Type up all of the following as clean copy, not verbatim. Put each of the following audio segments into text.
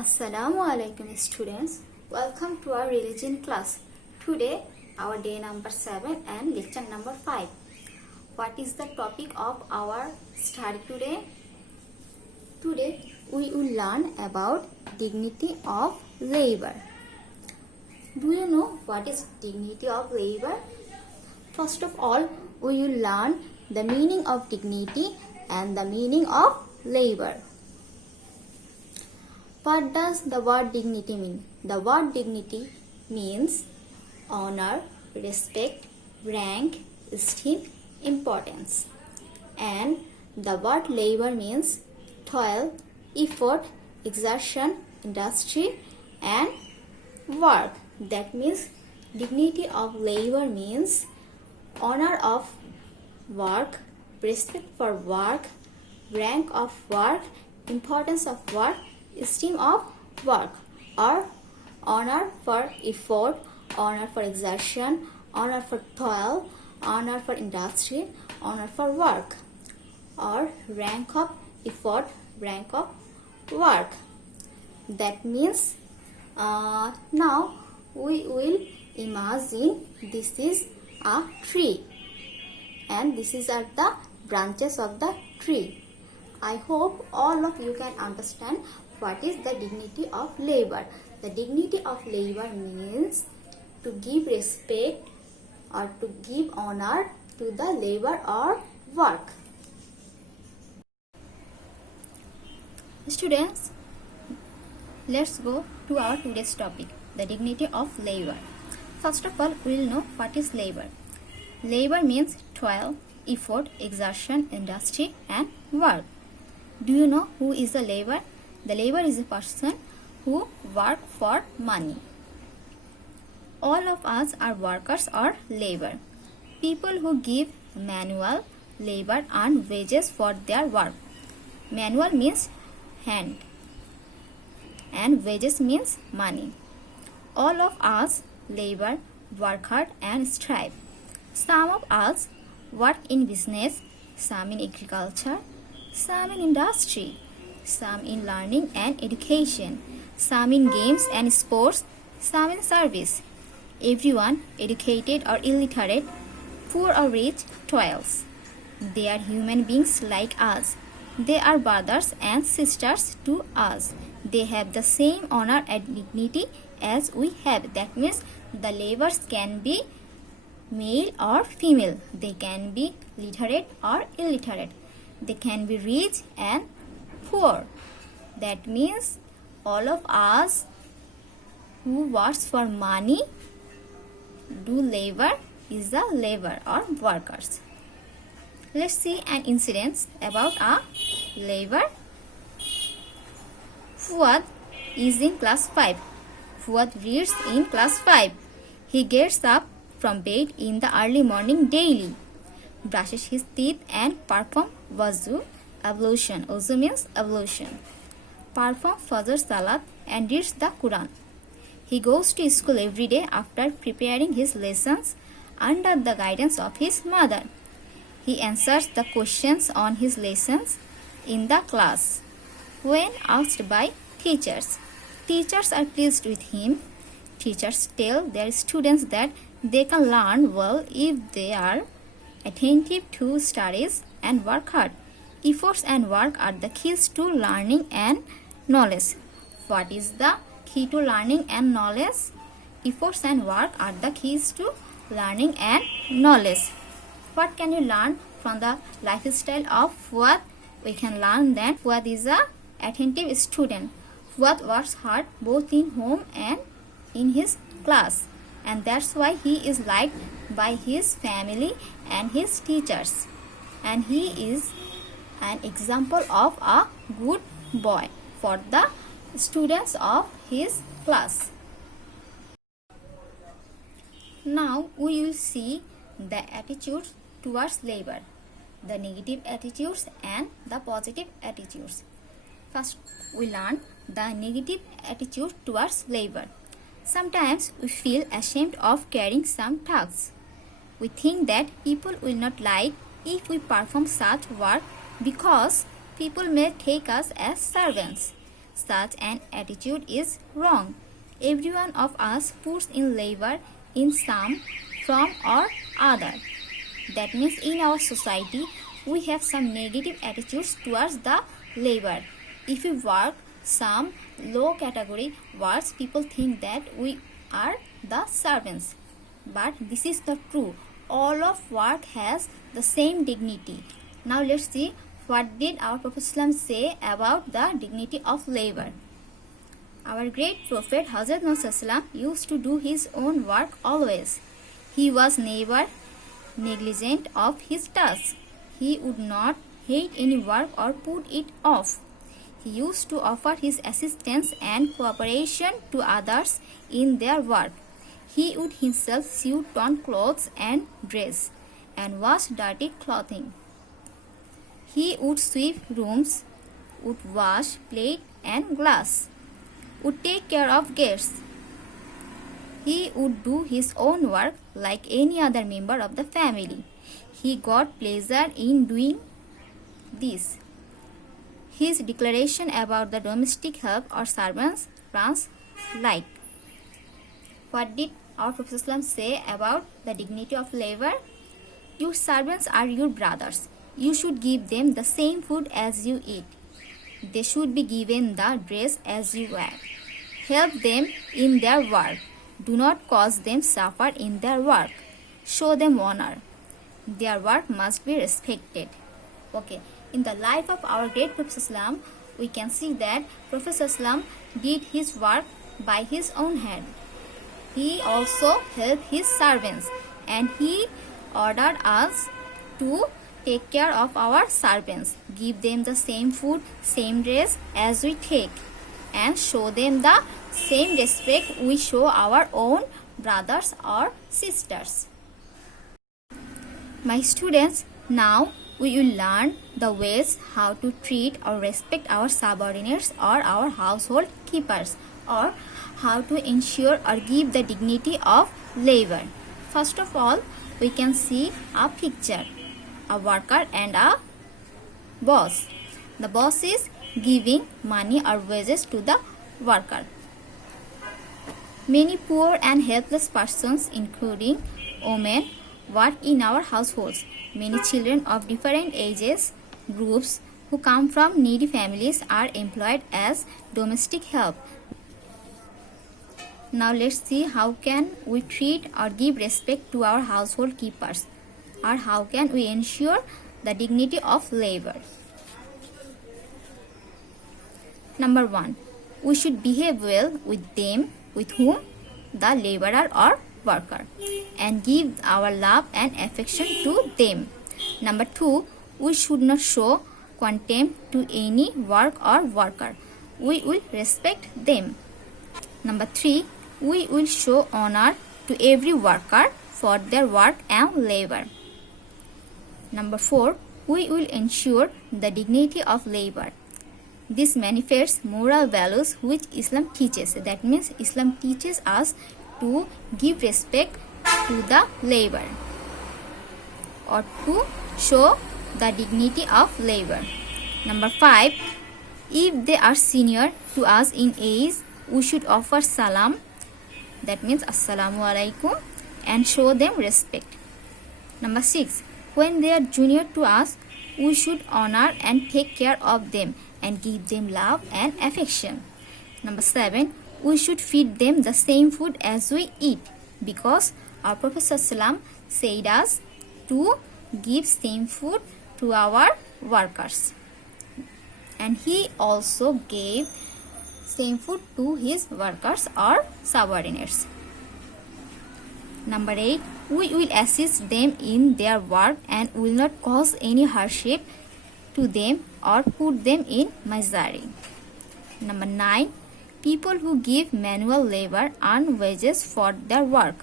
Assalamu alaikum students. Welcome to our religion class. Today our day number 7 and lecture number 5. What is the topic of our study today? Today we will learn about dignity of labor. Do you know what is dignity of labor? First of all, we will learn the meaning of dignity and the meaning of labor. What does the word dignity mean? The word dignity means honor, respect, rank, esteem, importance. And the word labor means toil, effort, exertion, industry, and work. That means dignity of labor means honor of work, respect for work, rank of work, importance of work, esteem of work, or honor for effort, honor for exertion, honor for toil, honor for industry, honor for work, or rank of effort, rank of work. That means now we will imagine this is a tree and this is at the branches of the tree. I hope all of you can understand what is the dignity of labor. The dignity of labor means to give respect or to give honor to the labor or work. Students, let's go to our today's topic, the dignity of labor. First of all, we will know what is labor. Labor means toil, effort, exertion, industry, and work. Do you know who is the labor? The labor is a person who work for money. All of us are workers or labor. People who give manual labor earn wages for their work. Manual means hand and wages means money. All of us labor, work hard and strive. Some of us work in business, some in agriculture, some in industry, some in learning and education, some in games and sports, some in service. Everyone, educated or illiterate, poor or rich, toils. They are human beings like us. They are brothers and sisters to us. They have the same honor and dignity as we have. That means the laborers can be male or female. They can be literate or illiterate. They can be rich and poor. That means all of us who works for money do labor is the labor or workers. Let's see an incident about a labor. Fuad is in class 5. Fuad reads in class 5. He gets up from bed in the early morning daily, brushes his teeth and performs wuzu, ablution. Wuzu means ablution. Perform Fajr Salat and reads the Quran. He goes to school every day after preparing his lessons under the guidance of his mother. He answers the questions on his lessons in the class. When asked by teachers, teachers are pleased with him. Teachers tell their students that they can learn well if they are attentive to studies and work hard. Efforts and work are the keys to learning and knowledge. What is the key to learning and knowledge? Efforts and work are the keys to learning and knowledge. What can you learn from the lifestyle of Fuad? We can learn that Fuad is a attentive student. Fuad works hard both in home and in his class, and that's why he is liked by his family and his teachers, and he is an example of a good boy for the students of his class. Now we will see the attitudes towards labor, the negative attitudes and the positive attitudes. First, we learn the negative attitude towards labor. Sometimes we feel ashamed of carrying some tasks. We think that people will not like if we perform such work because people may take us as servants. such an attitude is wrong. Every one of us puts in labor in some form or other. That means in our society, we have some negative attitudes towards the labor. If we work some low category works, people think that we are the servants. But this is not true. All of work has the same dignity. Now let's see what did our Prophet ﷺ say about the dignity of labor. Our great Prophet Hazrat Muhammad used to do his own work always. He was never negligent of his task. He would not hate any work or put it off. He used to offer his assistance and cooperation to others in their work. He would himself sew torn clothes and dress and wash dirty clothing. He would sweep rooms, would wash plate and glass, would take care of guests. He would do his own work like any other member of the family. He got pleasure in doing this. His declaration about the domestic help or servants runs like, what did our Prophet ﷺ say about the dignity of labor? Your servants are your brothers. You should give them the same food as you eat. They should be given the dress as you wear. Help them in their work. Do not cause them suffer in their work. Show them honor. Their work must be respected. Okay, in the life of our great Prophet ﷺ, we can see that Prophet ﷺ did his work by his own hand. He also helped his servants, and he ordered us to take care of our servants, give them the same food, same dress as we take, and show them the same respect we show our own brothers or sisters. My students, now we will learn the ways how to treat or respect our subordinates or our household keepers, or how to ensure or give the dignity of labor. First of all, we can see a picture, a worker and a boss. The boss is giving money or wages to the worker. Many poor and helpless persons, including women, work in our households. Many children of different ages groups who come from needy families are employed as domestic help. Now let's see how can we treat or give respect to our household keepers, or how can we ensure the dignity of labor. Number 1, we should behave well with them with whom the laborer or worker, and give our love and affection to them. Number 2, we should not show contempt to any work or worker. We will respect them. Number 3, we will show honor to every worker for their work and labor. Number 4, we will ensure the dignity of labor. This manifests moral values which Islam teaches. That means Islam teaches us to give respect to the labor, or to show the dignity of labor. Number 5, if they are senior to us in age, we should offer salam, that means assalamu alaikum, and show them respect. Number 6, when they are junior to us, we should honor and take care of them and give them love and affection. Number 7, we should feed them the same food as we eat, because our Prophet ﷺ said us to give same food to our workers, and he also gave same food to his workers or subordinates. Number 8, we will assist them in their work and will not cause any hardship to them or put them in misery. Number 9, people who give manual labor earn wages for their work.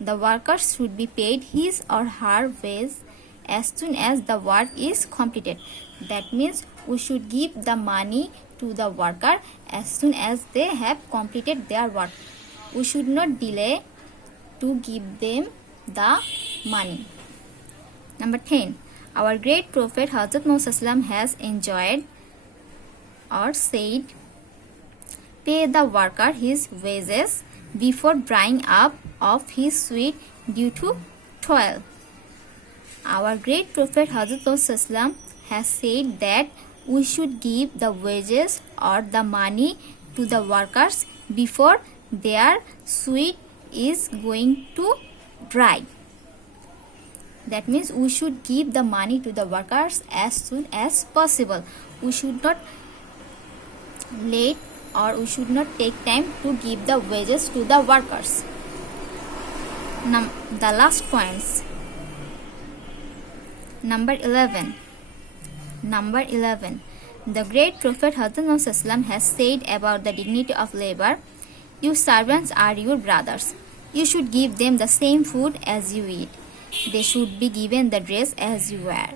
The worker should be paid his or her wage as soon as the work is completed. That means we should give the money to the worker as soon as they have completed their work. We should not delay to give them the money. Number 10, our great Prophet Hazrat Muhammad has enjoyed or said, pay the worker his wages before drying up of his sweat due to toil. Our great Prophet Hazrat Muhammad has said that we should give the wages or the money to the workers before their sweat is going to dry. That means we should give the money to the workers as soon as possible. We should not late or we should not take time to give the wages to the workers. The last points. Number 11. The great Prophet Muhammad has said about the dignity of labor, "Your servants are your brothers. You should give them the same food as you eat. They should be given the dress as you wear.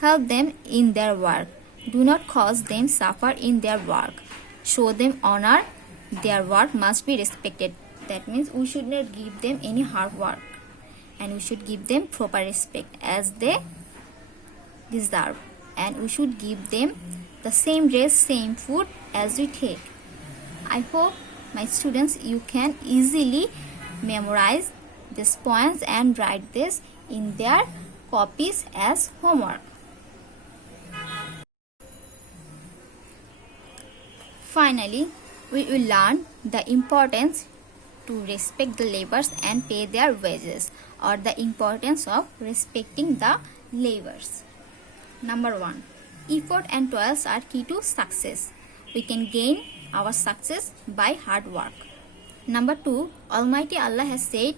Help them in their work. Do not cause them suffer in their work. Show them honor. Their work must be respected." That means we should not give them any hard work and we should give them proper respect as they deserve, and we should give them the same dress, same food as we take. I hope my students you can easily memorize these points and write this in their copies as homework. Finally, we will learn the importance to respect the laborers and pay their wages, or the importance of respecting the laborers. Number 1. Effort and toils are key to success. We can gain our success by hard work. Number 2. Almighty Allah has said,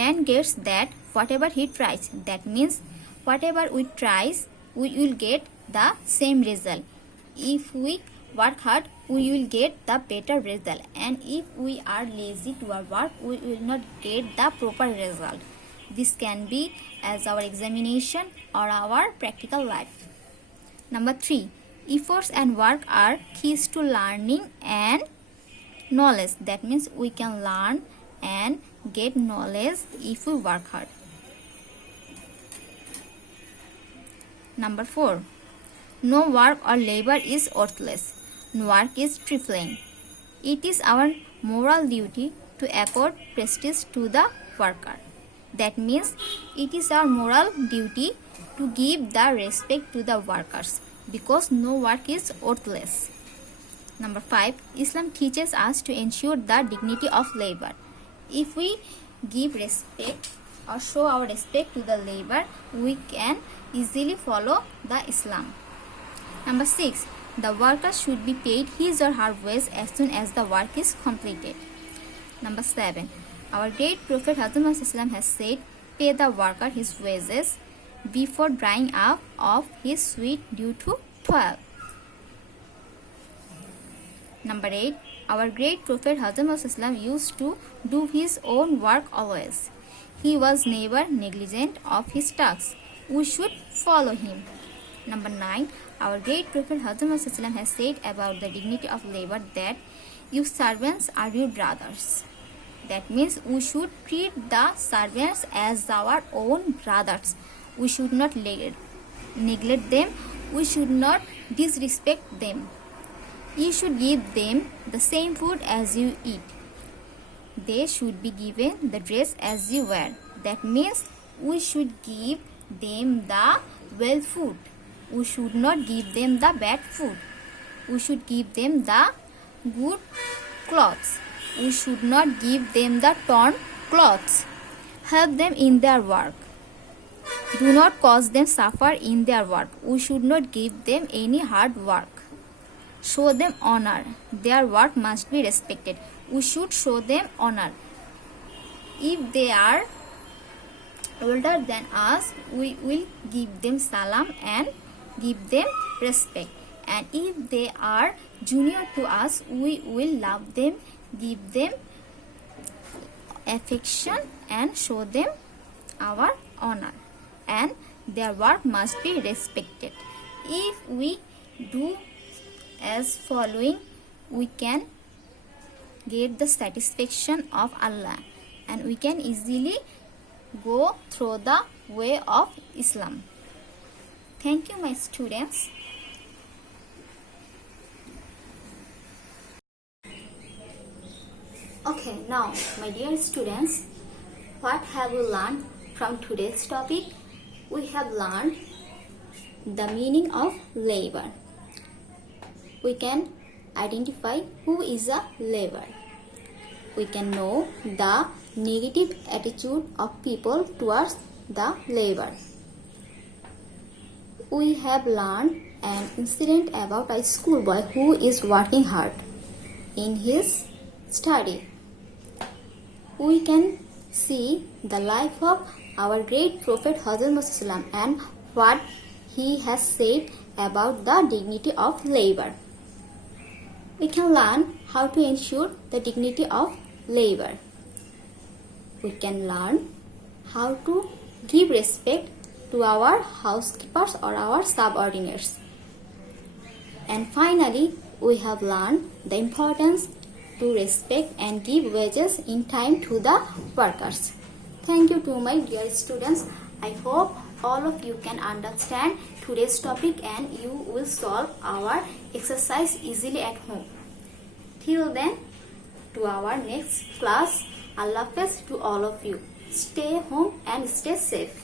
"Man gets that whatever he tries." That means whatever we tries, we will get the same result. If we work hard, we will get the better result, and if we are lazy to our work, we will not get the proper result. This can be as our examination or our practical life. Number 3. Efforts and work are keys to learning and knowledge. That means we can learn and get knowledge if we work hard. Number 4. No work or labor is worthless. Work is trifling. It is our moral duty to accord prestige to the worker. That means it is our moral duty to give the respect to the workers, because no work is worthless. Number 5. Islam teaches us to ensure the dignity of labor. If we give respect or show our respect to the labor, we can easily follow the Islam. Number 6. The worker should be paid his or her wage as soon as the work is completed. Number 7. Our great Prophet Muhammad has said, "Pay the worker his wages before drying up of his sweat due to toil." Number 8. Our great Prophet Muhammad used to do his own work always. He was never negligent of his tasks. We should follow him. Number 9. Our great Prophet Muhammad has said about the dignity of labor that your servants are your brothers. That means we should treat the servants as our own brothers. We should not neglect them. We should not disrespect them. You should give them the same food as you eat. They should be given the dress as you wear. That means we should give them the well food. We should not give them the bad food. We should give them the good clothes. We should not give them the torn clothes. Help them in their work. Do not cause them suffer in their work. We should not give them any hard work. Show them honor. Their work must be respected. We should show them honor. If they are older than us, we will give them salam and give them respect. And if they are junior to us, we will love them, give them affection and show them our honor, and their work must be respected. If we do as following, we can get the satisfaction of Allah, and we can easily go through the way of Islam. Thank you, my students. Okay, now my dear students, what have we learned from today's topic? We have learned the meaning of labor. We can identify who is a laborer. We can know the negative attitude of people towards the labor. We have learned an incident about a schoolboy who is working hard in his study. We can see the life of our great Prophet Hazrat Muhammad and what he has said about the dignity of labor. We can learn how to ensure the dignity of labor. We can learn how to give respect to our housekeepers or our subordinates. And finally, we have learned the importance to respect and give wages in time to the workers. Thank you to my dear students. I hope all of you can understand today's topic and you will solve our exercise easily at home. Till then, to our next class, Allah Hafiz to all of you. Stay home and stay safe.